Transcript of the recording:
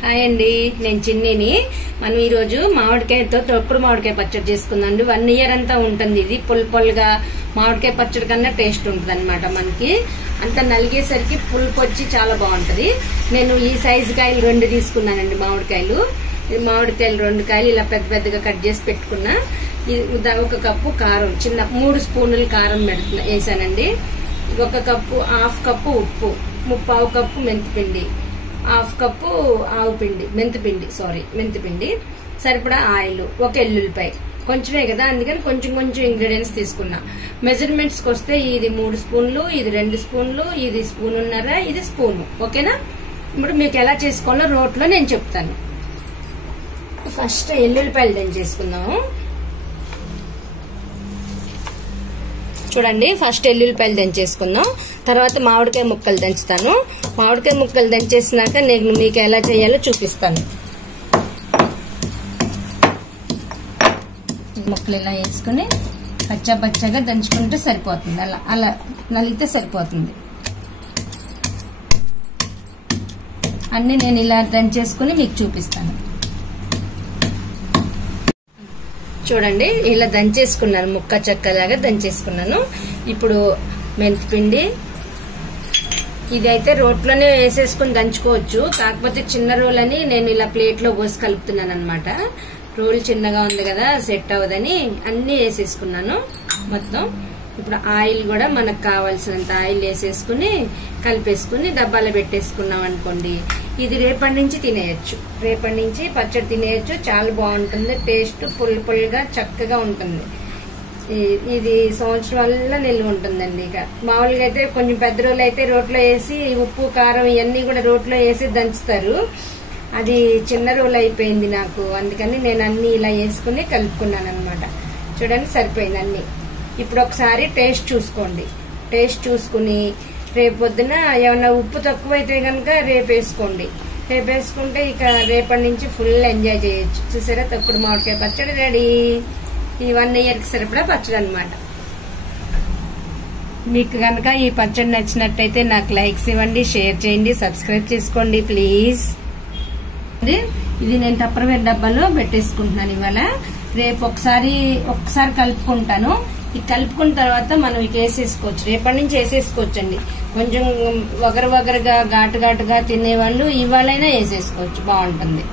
Hi అండి, నేను చిన్నిని. మనం ఈ రోజు మామిడికాయతో తొక్కుడు మామిడికాయ పచ్చడి చేసుకుందాం. 1 ఇయర్ అంతా ఉంటుంది. ఇది పుల్పుల్గా మామిడికాయ పచ్చడి కన్నా టేస్ట్ ఉంటుంది అనమాట. మనకి అంత నలిగేసరికి పులుపు వచ్చి చాలా బాగుంటది. నేను ఈ సైజు కాయలు 2 తీసుకున్నానండి. మామిడికాయలు 2 కాయలు ఇలా పెద్ద పెద్దగా కట్ చేసి పెట్టుకున్నా. 1 కప్పు కారం, చిన్న 3 స్పూన్లు కారం వేసానండి. 1 కప్పు, 1/2 కప్పు ఉప్పు, 3/4 కప్పు మెంతిపిండి, 1/2 కప్పు మెంతిపిండి, సరిపడా ఆయిల్, 1 ఎల్లుల్లిపాయ. కొంచెమే కదా, అందుకని కొంచెం ఇంగ్రీడియంట్స్ తీసుకున్నా. మెజర్మెంట్స్ కి వస్తే ఇది 3 స్పూన్లు, ఇది 2 స్పూన్లు, ఇది 1.5 స్పూన్, ఇది స్పూను. ఓకేనా? ఇప్పుడు మీకు ఎలా చేసుకోవాలో రోట్లో నేను చెప్తాను. ఫస్ట్ ఎల్లుల్లిపాయలు దంచేసుకుందాము. చూడండి, ఫస్ట్ ఎల్లుల్లిపాయలు దంచేసుకుందాం. తర్వాత మామిడికాయ ముక్కలు దంచుతాను. మామిడికాయ ముక్కలు దంచేసినాక నేను మీకు ఎలా చేయాలో చూపిస్తాను. ముక్కలు ఇలా వేసుకుని పచ్చగా దంచుకుంటే సరిపోతుంది. అలా నలిగితే సరిపోతుంది. అన్ని నేను ఇలా దంచేసుకుని మీకు చూపిస్తాను. చూడండి, ఇలా దంచేసుకున్నాను, ముక్క చెక్కలాగా దంచేసుకున్నాను. ఇప్పుడు మెంతిపిండి, ఇదైతే రోట్లోనే వేసేసుకుని దంచుకోవచ్చు. కాకపోతే చిన్న రోల్ అని నేను ఇలా ప్లేట్ లో పోసి కలుపుతున్నాను అనమాట. రోల్ చిన్నగా ఉంది కదా, సెట్ అవ్వదని అన్ని వేసేసుకున్నాను మొత్తం. ఇప్పుడు ఆయిల్ కూడా మనకు కావాల్సినంత ఆయిల్ వేసేసుకుని కలిపేసుకుని డబ్బాలో పెట్టేసుకున్నాం అనుకోండి. ఇది రేపటి నుంచి తినేయచ్చు. రేపటి నుంచి పచ్చడి తినేయచ్చు. చాలా బాగుంటుంది. టేస్ట్ పుల్గా చక్కగా ఉంటుంది. ఇది సంవత్సరం వల్ల నిల్వ ఉంటుందండి. ఇక మామూలుగా అయితే కొంచెం పెద్ద రోజులు అయితే రోట్లో వేసి ఉప్పు కారం ఇవన్నీ కూడా రోట్లో వేసి దంచుతారు. అది చిన్న రోలు అయిపోయింది నాకు. అందుకని నేను అన్ని ఇలా వేసుకుని కలుపుకున్నాను అనమాట. చూడండి, సరిపోయింది అన్ని. ఇప్పుడు ఒకసారి టేస్ట్ చూసుకోండి. టేస్ట్ చూసుకుని రేపు పొద్దున ఏమన్నా ఉప్పు తక్కువైతే కనుక రేపు వేసుకోండి. రేపు వేసుకుంటే ఇక రేపటి నుంచి ఫుల్ ఎంజాయ్ చేయొచ్చు. చూసారా, తొక్కుడు మామిడికాయ పచ్చడి రెడీ. ఈ 1 ఇయర్ కి సరిపడా పచ్చడి అనమాట. మీకు కనుక ఈ పచ్చడి నచ్చినట్టయితే నాకు లైక్స్ ఇవ్వండి, షేర్ చేయండి, సబ్స్క్రైబ్ చేసుకోండి ప్లీజ్. ఇది నేను టప్పర్వేర్ డబ్బాలో పెట్టేసుకుంటున్నాను ఇవాళ. రేపు ఒకసారి కలుపుకుంటాను. ఇది కలుపుకున్న తర్వాత మనం ఇక వేసేసుకోవచ్చు. రేపటి నుంచి వేసేసుకోవచ్చు అండి. కొంచెం వగరుగా ఘాటుగా తినేవాళ్ళు ఇవాళైనా వేసేసుకోవచ్చు, బాగుంటుంది.